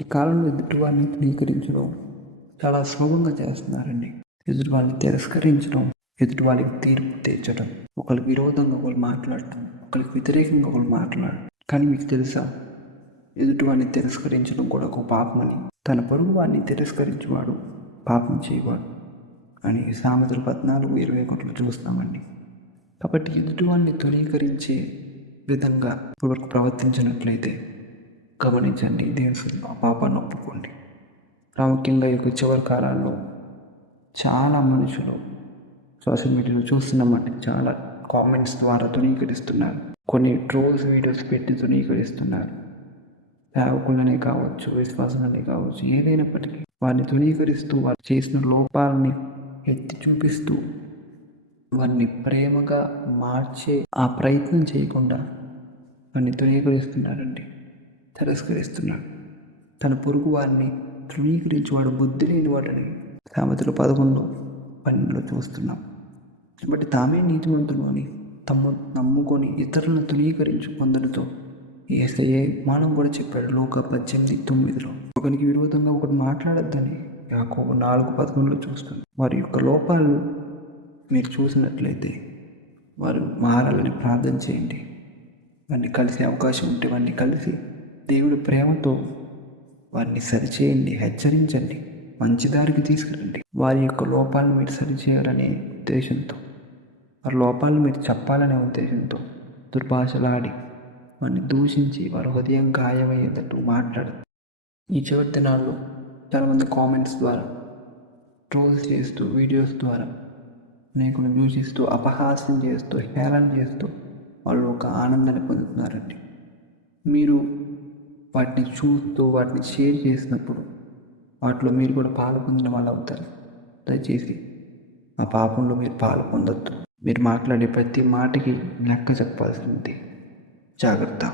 ఈ కాలంలో ఎదుటివారిని తృణీకరించడం చాలా సులభంగా చేస్తున్నారండి. ఎదుటివారిని తిరస్కరించడం ఎదుటి వాళ్ళకి తీర్పు తీర్చడం ఒకరికి విరోధంగా ఒకరు మాట్లాడటం ఒకరికి వ్యతిరేకంగా ఒకరు మాట్లాడటం. కానీ మీకు తెలుసా? ఎదుటివారిని తిరస్కరించడం కూడా ఒక పాపమని తన పొరుగు వాడిని తిరస్కరించేవాడు పాపం చేయవాడు అని సామెతలు పద్నాలుగు ఇరవై ఒకటిలో చూస్తామండి. కాబట్టి ఎదుటివాడిని తృణీకరించే విధంగా ఇప్పటివరకు ప్రవర్తించినట్లయితే గమనించండి. దేవుని ఆ పాపాన్ని ఒప్పుకోండి ప్రాముఖ్యంగా ఈ యొక్క చివరి కాలాల్లో చాలా మనుషులు సోషల్ మీడియాలో చూస్తున్నామండి. చాలా కామెంట్స్ ద్వారా తృణీకరిస్తున్నారు కొన్ని ట్రోల్స్ వీడియోస్ పెట్టి తృణీకరిస్తున్నారు సేవకులనే కావచ్చు విశ్వాసాలనే కావచ్చు ఏదైనప్పటికీ వారిని తృణీకరిస్తూ వారు చేసిన లోపాలని ఎత్తి చూపిస్తూ వారిని ప్రేమగా మార్చే ఆ ప్రయత్నం చేయకుండా వారిని తృణీకరిస్తున్నారండి తిరస్కరిస్తున్నాడు. తన పొరుగు వారిని తృణీకరించి వాడు బుద్ధి లేని వాడని సామెతలు పదకొండు పన్నెండులో చూస్తున్నాం. కాబట్టి తామే నీతిమంతులు అని తమ్ము నమ్ముకొని ఇతరులను ధృవీకరించు కొందరితో ఏసయ్యే మనం కూడా చెప్పాడు లోక పద్దెనిమిది తొమ్మిదిలో. ఒకరికి విరోధంగా ఒకటి మాట్లాడొద్దని నాకు నాలుగు పదకొండులో చూస్తుంది వారి యొక్క లోపాలు మీరు చూసినట్లయితే వారు మారాలని ప్రార్థన చేయండి. వారిని కలిసే అవకాశం ఉంటే వారిని కలిసి దేవుడి ప్రేమతో వారిని సరిచేయండి హెచ్చరించండి మంచి దారికి తీసుకురండి. వారి యొక్క లోపాలను మీరు సరిచేయాలనే ఉద్దేశంతో వారి లోపాలను మీరు చెప్పాలనే ఉద్దేశంతో దుర్భాషలాడి వారిని దూషించి వారి హృదయం గాయమయ్యేటట్టు మాట్లాడు. ఈ చివరి దినాల్లో చాలామంది కామెంట్స్ ద్వారా ట్రోల్స్ చేస్తూ వీడియోస్ ద్వారా అనేకులు దూషిస్తూ అపహాస్యం చేస్తూ హేళన చేస్తూ వాళ్ళు ఒక ఆనందాన్ని పొందుతున్నారండి. మీరు వాటిని చూస్తూ వాటిని షేర్ చేసినప్పుడు వాటిలో మీరు కూడా పాలు పొందిన వాళ్ళు అవుతారు దయచేసి ఆ పాపంలో మీరు పాలు పొందొద్దు మీరు మాట్లాడే ప్రతి మాటకి లెక్క చెప్పాల్సింది జాగ్రత్త.